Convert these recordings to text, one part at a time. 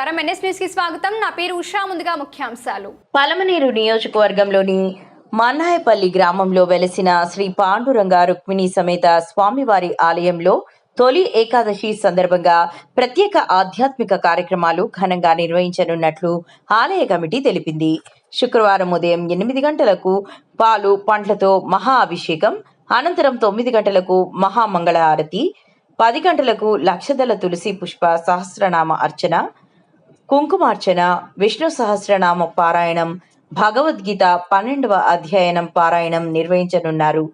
నమస్కారం NS news కి స్వాగతం. నా పేరు ఉషా. ముందుగా ముఖ్యాంశాలు. పలమనేరు నియోజకవర్గంలోని మన్నాయపల్లి గ్రామంలో వెలసిన శ్రీ పాండురంగ రుక్మిణి సమేత స్వామివారి ఆలయంలో తొలి ఏకాదశి సందర్భంగా ప్రత్యేక ఆధ్యాత్మిక కార్యక్రమాలు ఘనంగా నిర్వహించనున్నట్లు ఆలయ కమిటీ తెలిపింది. శుక్రవారం ఉదయం 8 గంటలకు పాలు పండ్లతో మహా అభిషేకం, అనంతరం 9 గంటలకు మహామంగళ హారతి, 10 గంటలకు లక్షదల తులసి పుష్ప సహస్రనామ అర్చన, కుంకుమార్చన, విష్ణు సహస్రనామ పారాయణం, భగవద్గీత 12వ అధ్యయనం పారాయణం నిర్వహించనున్నారు.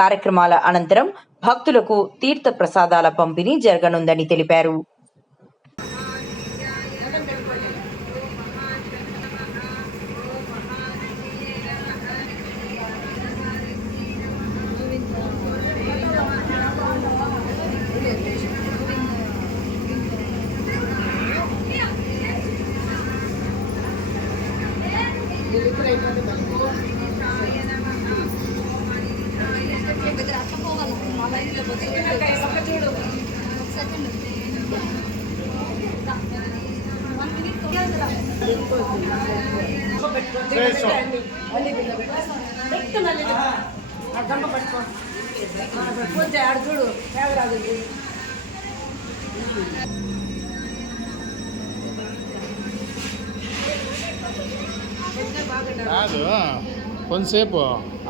కార్యక్రమాల అనంతరం భక్తులకు తీర్థ ప్రసాదాల పంపిణీ జరగనుందని తెలిపారు. కాదు కొంతసేపు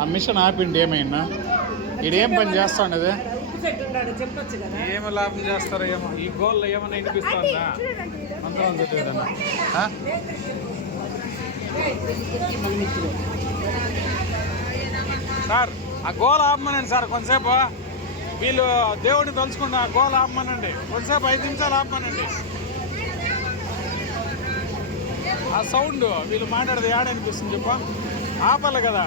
ఆ మిషన్ ఆపిండి ఏమైనా ఈడేం పని చేస్తా ఉండదు, ఏమి లాభం చేస్తారో ఏమో. ఈ గోల్లో ఏమైనా వినిపిస్తుందా? మంత్రం చదివేదన్నా సార్, ఆ గోల ఆపమనండి సార్. కొంతసేపు వీళ్ళు దేవుడిని తలుచుకుంటే ఆ గోల ఆపమనండి. కొంతసేపు 5 నిమిషాలు ఆపమనండి. ఆ సౌండ్ వీళ్ళు మాట్లాడేది ఏడనిపిస్తుంది చెప్ప, ఆపాలి కదా.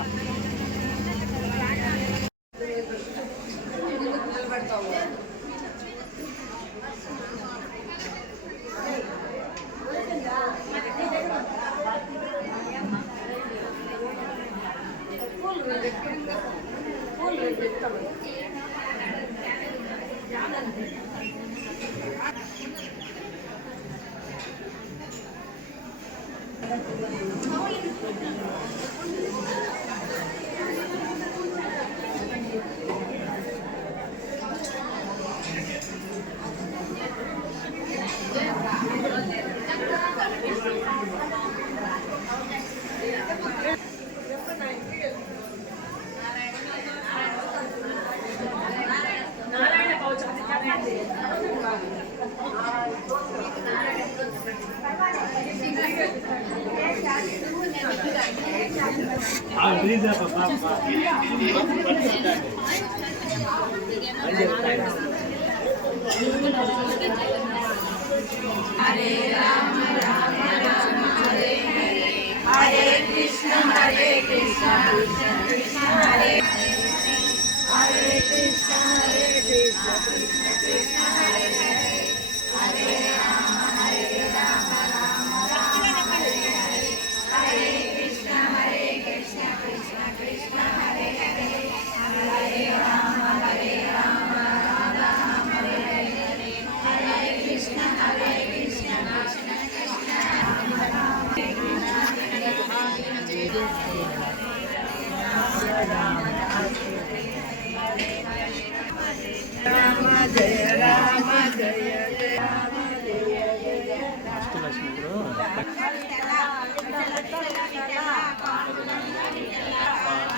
హరే రామ రామ రామ హరే హరే, హరే కృష్ణ కృష్ణ కృష్ణ హరే హరే, హరే కృష్ణ కృష్ణ కృష్ణ హరే హరే, హరే రామ రామ రామ హరే హరే, హరే కృష్ణ కృష్ణ కృష్ణ హరే హరే, హరే రామ రామ రామ హరే హరే, హరే కృష్ణ కృష్ణ కృష్ణ రామ జయ రామ జయ రామ జయ జయ రామ.